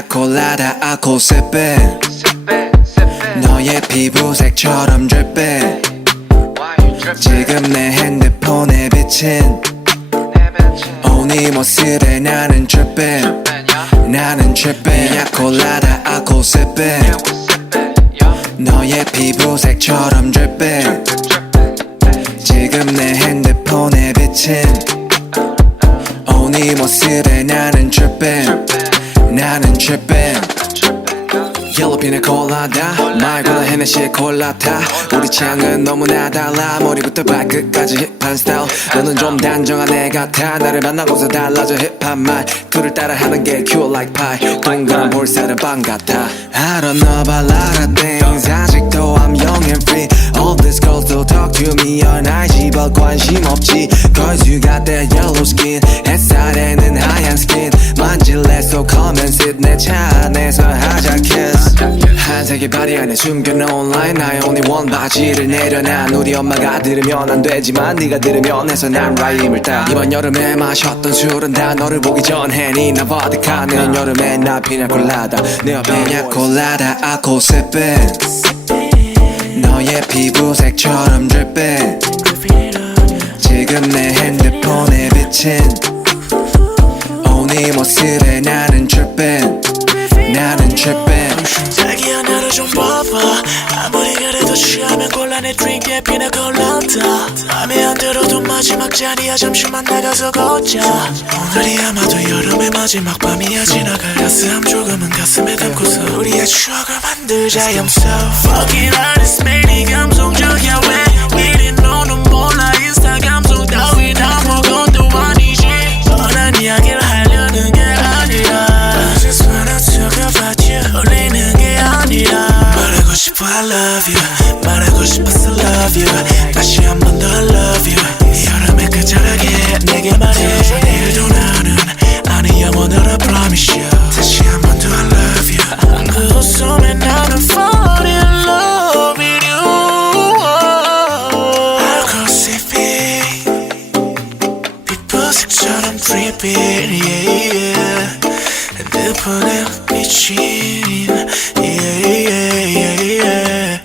피냐 콜라다 알코올 세배 너의 피부색처럼 drip 지금 내 핸드폰에 비친 네 모습에 나는 drip 나는 drip 피냐 콜라다 알코올 세배 너의 피부색처럼 drip 지금 내 핸드폰에 비친 네 모습에 나는 drippin' 나는 drippin' 옐로우 피나 콜라다 말고는 헤네시의 콜라타 우리 취향은 너무나 달라 머리부터 발끝까지 힙한 스타일 너는 좀 단정한 애 같아 나를 만나고서 달라져 힙한 말 그를 따라하는 게 cute like pie 동그란 볼살은 빵 같아 I don't know about a lot of things 아직도 I'm young and free All these girls don't talk to me on IG but 관심 없지 Cause you got that yellow skin 햇살에는 하얀 skin 만질래 so come and sit 내 차 안에서 하자 kiss 한색의 바디 안에 숨겨놓은 line I only want 바지를 내려놔 우리 엄마가 들으면 안 되지만 네가 들으면 해서 난 라임을 따 이번 여름에 마셨던 술은 다 너를 보기 전에 니나 버드카 내년 여름에 나 피냐콜라다 내 옆에 피냐콜라다 알코올 세배 너의 피부색처럼 drip 지금 내 핸드폰에 비친 네 모습에 나는 drippin' 나는 drippin' 자기야 나를 좀 봐봐 아무리 그래도 취하면 곤란해 드링크에 피나콜라다 맘에 안 들어도 마지막 잔이야 잠시만 나가서 걷자 오늘이 아마도 여름의 마지막 밤이야 지나갈 가스함 조금은 가슴에 담고서 우리의 추억을 만들자 I'm so fucking honest 매일 감성적이야 왜 이리 너는 몰라 인스타 감성 따위 아무것도 아니지 뻔한 이야기를 하려는 게 아니라 I just wanna talk about you 울리는 게 아니라 말하고 싶어 I love you 말하고 싶어서 love you 다시 한 번 더 love you 여름에 그 자락에 내게 말해줘 내일도 나는 아니 영원으로 I promise you 다시 한 번 더 I love you 그 웃음에 나는 fall in love with you 알코올 sipping 피부색처럼 dripping yeah, yeah. 핸드폰에 미친 yeah, yeah, yeah, yeah.